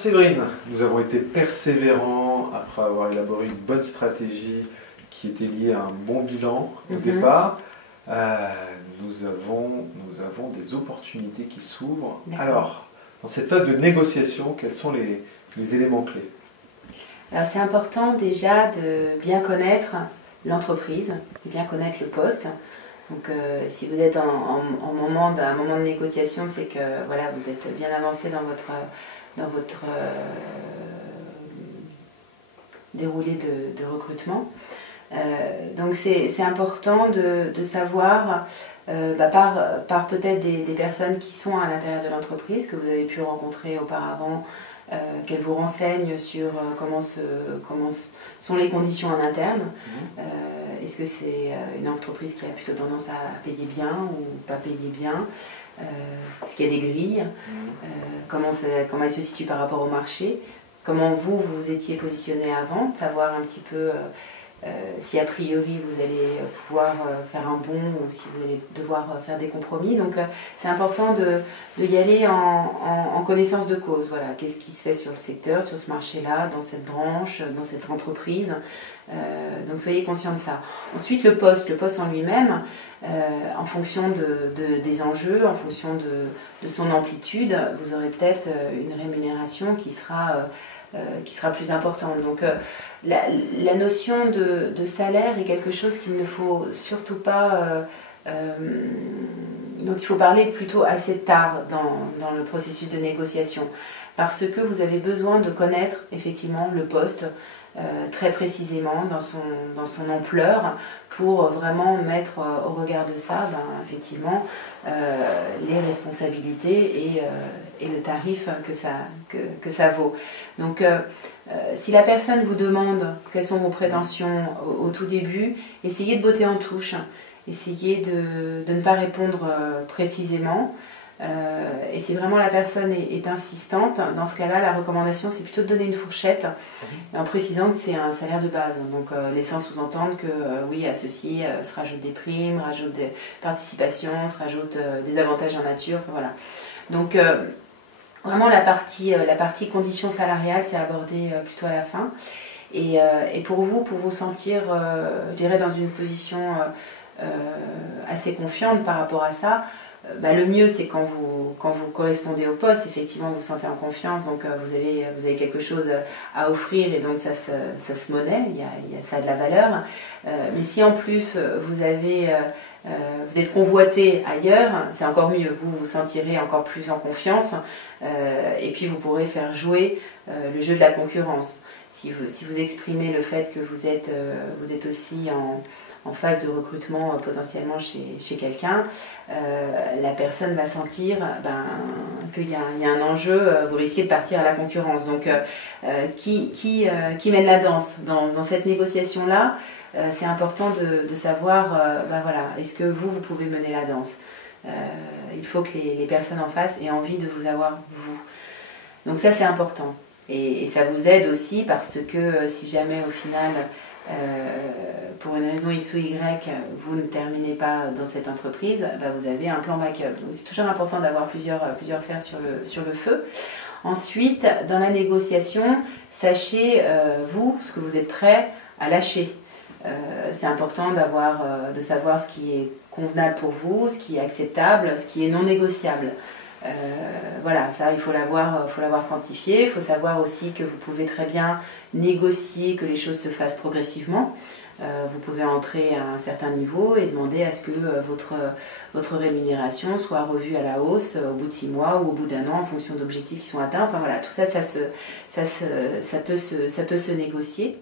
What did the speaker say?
Séverine, nous avons été persévérants après avoir élaboré une bonne stratégie qui était liée à un bon bilan au départ. Nous avons des opportunités qui s'ouvrent. Alors, dans cette phase de négociation, quels sont les éléments clés? Alors c'est important déjà de bien connaître l'entreprise, bien connaître le poste. Donc si vous êtes à un moment de négociation, c'est que voilà, vous êtes bien avancé dans votre déroulé de recrutement. Donc c'est important de savoir, par peut-être des personnes qui sont à l'intérieur de l'entreprise, que vous avez pu rencontrer auparavant, qu'elles vous renseignent sur comment sont les conditions en interne. Est-ce que c'est une entreprise qui a plutôt tendance à payer bien ou pas payer bien? Est-ce qu'il y a des grilles? Comment elle se situe par rapport au marché? Comment vous étiez positionné avant? Savoir un petit peu si a priori vous allez pouvoir faire un bond ou si vous allez devoir faire des compromis. Donc c'est important de y aller en connaissance de cause. Voilà, qu'est-ce qui se fait sur le secteur, sur ce marché-là, dans cette branche, dans cette entreprise. Donc soyez conscient de ça. Ensuite le poste en lui-même, en fonction des enjeux, en fonction de son amplitude, vous aurez peut-être une rémunération qui sera plus importante. Donc la notion de salaire est quelque chose qu'il ne faut surtout pas, dont il faut parler plutôt assez tard dans le processus de négociation, parce que vous avez besoin de connaître effectivement le poste très précisément dans son ampleur pour vraiment mettre au regard de ça effectivement les responsabilités et le tarif que ça vaut. Donc si la personne vous demande quelles sont vos prétentions au tout début, essayez de botter en touche, essayez de ne pas répondre précisément. Et si vraiment la personne est insistante, dans ce cas-là, la recommandation, c'est plutôt de donner une fourchette en précisant que c'est un salaire de base. Donc, laissant sous-entendre que, oui, à ceci se rajoutent des primes, rajoutent des participations, se rajoutent des avantages en nature, enfin voilà. Donc, vraiment, la partie conditions salariales, c'est abordé plutôt à la fin. Et pour vous sentir, je dirais, dans une position assez confiante par rapport à ça, le mieux c'est quand vous correspondez au poste, effectivement vous vous sentez en confiance, donc vous avez quelque chose à offrir et donc ça se monnaie, ça a de la valeur. Mais si en plus vous êtes convoité ailleurs, c'est encore mieux, vous vous sentirez encore plus en confiance et puis vous pourrez faire jouer le jeu de la concurrence. Si vous exprimez le fait que vous êtes aussi en phase de recrutement potentiellement chez quelqu'un, la personne va sentir qu'il y a un enjeu, vous risquez de partir à la concurrence. Donc qui mène la danse dans cette négociation-là? C'est important de savoir, voilà, est-ce que vous pouvez mener la danse? Il faut que les personnes en face aient envie de vous avoir, vous. Donc ça c'est important. Et ça vous aide aussi parce que si jamais au final, pour une raison X ou Y, vous ne terminez pas dans cette entreprise, vous avez un plan backup. Donc c'est toujours important d'avoir plusieurs fers sur le feu. Ensuite, dans la négociation, sachez, ce que vous êtes prêt à lâcher. C'est important de savoir ce qui est convenable pour vous, ce qui est acceptable, ce qui est non négociable. Voilà, ça il faut l'avoir quantifié. Il faut savoir aussi que vous pouvez très bien négocier que les choses se fassent progressivement. Vous pouvez entrer à un certain niveau et demander à ce que votre rémunération soit revue à la hausse au bout de 6 mois ou au bout d'un an en fonction d'objectifs qui sont atteints. Enfin voilà, tout ça, ça peut se négocier.